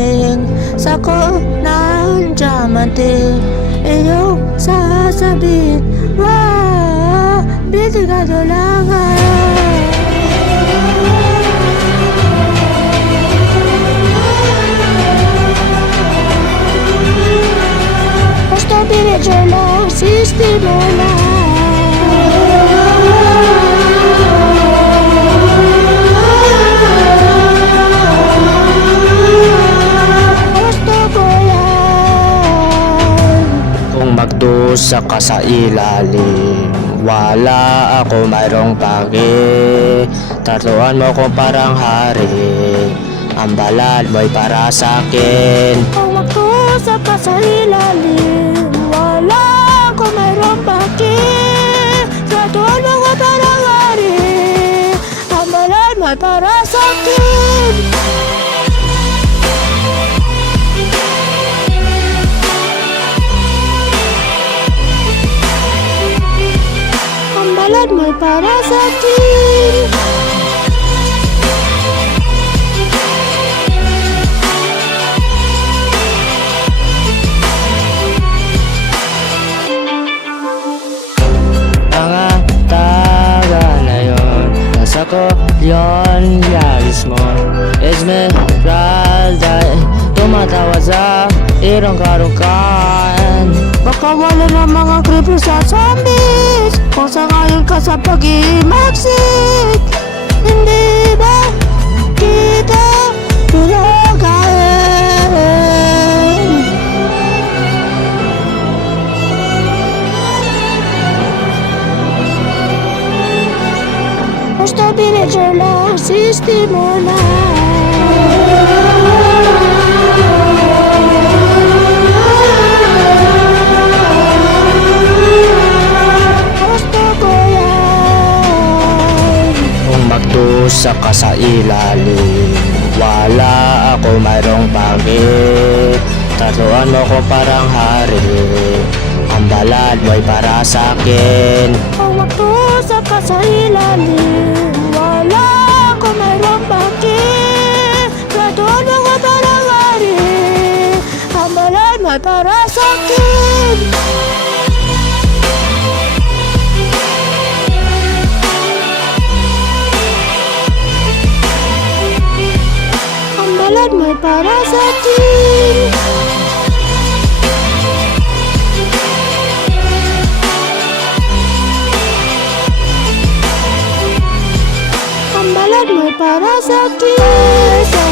lamig sa ko ng diamante. Iyong sasabihin, wow, biti ka tulangan. Basta binidyo lang, sistema lang. Magdusa ka sa ilalim, wala ako mayroong pagi. Tatuan mo kong parang hari, ang balad mo'y para sa'kin. Kung magdusa ka sa ilalim, wala ako mayroong pagi. Tatuan mo ko parang hari, ang balad mo'y para sa'kin. Balad mo'y para sa akin. Mga taga na yun, nasa ko yun, yagis mo Esmeralda, tumatawa sa irong karungkan. Baka wala na mga creeper sa zombies, kung sangayon ka sa pag-imagsik. Hindi ba kita tulungan? Basta binidyo lang, sistema lang. Magdusa ka sa ilalim, wala ako mayroong pagi. Tatuan mo ko parang hari, ang balad mo'y para sa'kin. Kung magdusa ka sa ilalim, wala ako mayroong pagi. Tatuan mo ko parang hari, ang balad mo'y para sa'kin. Balad mo'y para sa akin. Ang balad mo'y para sa akin.